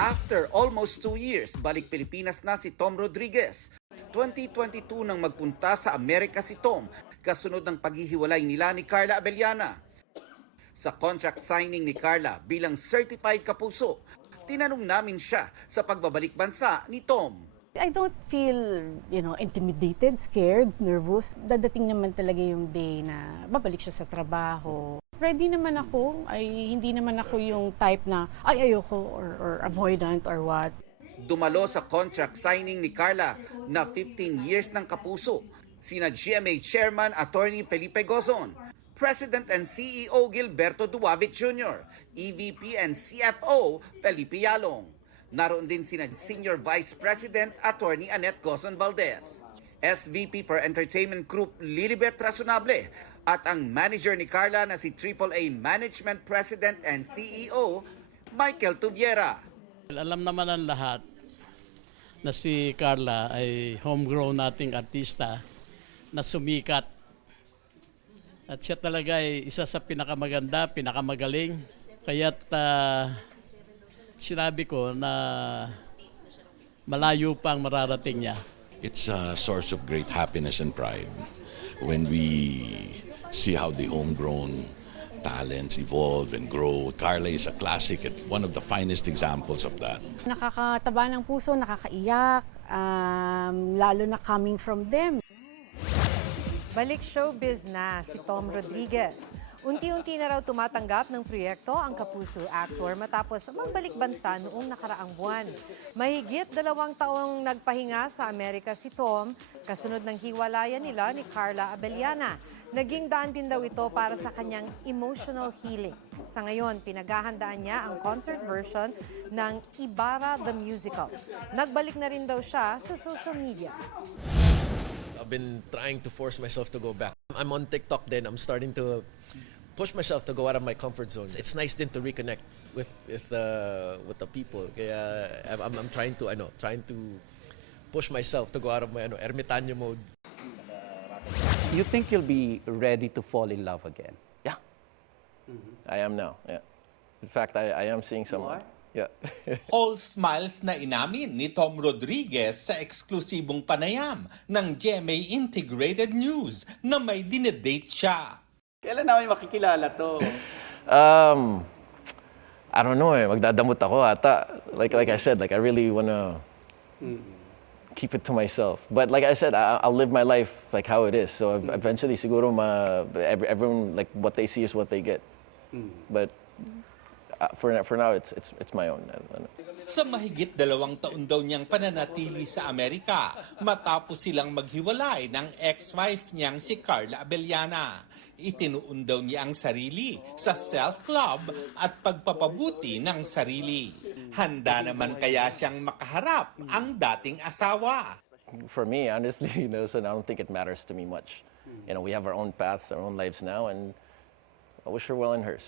After almost 2 years, balik Pilipinas na si Tom Rodriguez. 2022 nang magpunta sa Amerika si Tom, kasunod ng paghihiwalay nila ni Carla Abellana. Sa contract signing ni Carla bilang certified kapuso, tinanong namin siya sa pagbabalik bansa ni Tom. I don't feel, intimidated, scared, nervous. Dadating naman talaga yung day na babalik siya sa trabaho. Ready naman ako. Hindi naman ako yung type na, ayoko or avoidant or what. Dumalo sa contract signing ni Carla na 15 years ng kapuso, sina GMA Chairman Attorney Felipe Gozon, President and CEO Gilberto Duavit Jr., EVP and CFO Felipe Yalong. Naroon din sina Senior Vice President Attorney Annette Gozon Valdez, SVP for Entertainment Group Lilibet Razonable, at ang manager ni Carla na si AAA Management President and CEO Michael Tuviera. Alam naman ng lahat na si Carla ay homegrown nating artista na sumikat. At siya talaga ay isa sa pinakamaganda, pinakamagaling. Kaya't sinabi ko na malayo pang mararating niya. It's a source of great happiness and pride when we see how the homegrown talents evolve and grow. Carla is a classic and one of the finest examples of that. Nakakataba ng puso, nakakaiyak, lalo na coming from them. Balik showbiz na si Tom Rodriguez. Unti-unti na raw tumatanggap ng proyekto ang Kapuso actor matapos magbalik bansa noong nakaraang buwan. Mahigit 2 taong nagpahinga sa Amerika si Tom, kasunod ng hiwalayan nila ni Carla Abellana. Naging daan din daw ito para sa kanyang emotional healing. Sa ngayon, pinaghahandaan niya ang concert version ng Ibarra the Musical. Nagbalik na rin daw siya sa social media. I've been trying to force myself to go back. I'm on TikTok then. I'm starting to push myself to go out of my comfort zone. It's nice then to reconnect with the people. Kaya I'm trying to push myself to go out of my ermitaño mode. You think you'll be ready to fall in love again? Yeah. I am now. Yeah. In fact, I am seeing someone. Yeah. All smiles na inamin ni Tom Rodriguez sa eksklusibong panayam ng GMA Integrated News na may dinedate siya. Kailan namin makikilala to? I don't know eh. Magdadamot ako ata. Like I said, I really wanna keep it to myself. But like I said, I'll live my life like how it is. So eventually, siguro everyone like what they see is what they get. But for now, it's my own. Sa mahigit 2 taon daw niyang pananatili sa Amerika matapos silang maghiwalay ng ex-wife niyang si Carla Abellana. Itinuon daw niya ang sarili sa self-love at pagpapabuti ng sarili. Handa naman kaya siyang makaharap ang dating asawa. For me, honestly, so I don't think it matters to me much. We have our own paths, our own lives now, and I wish her well in hers.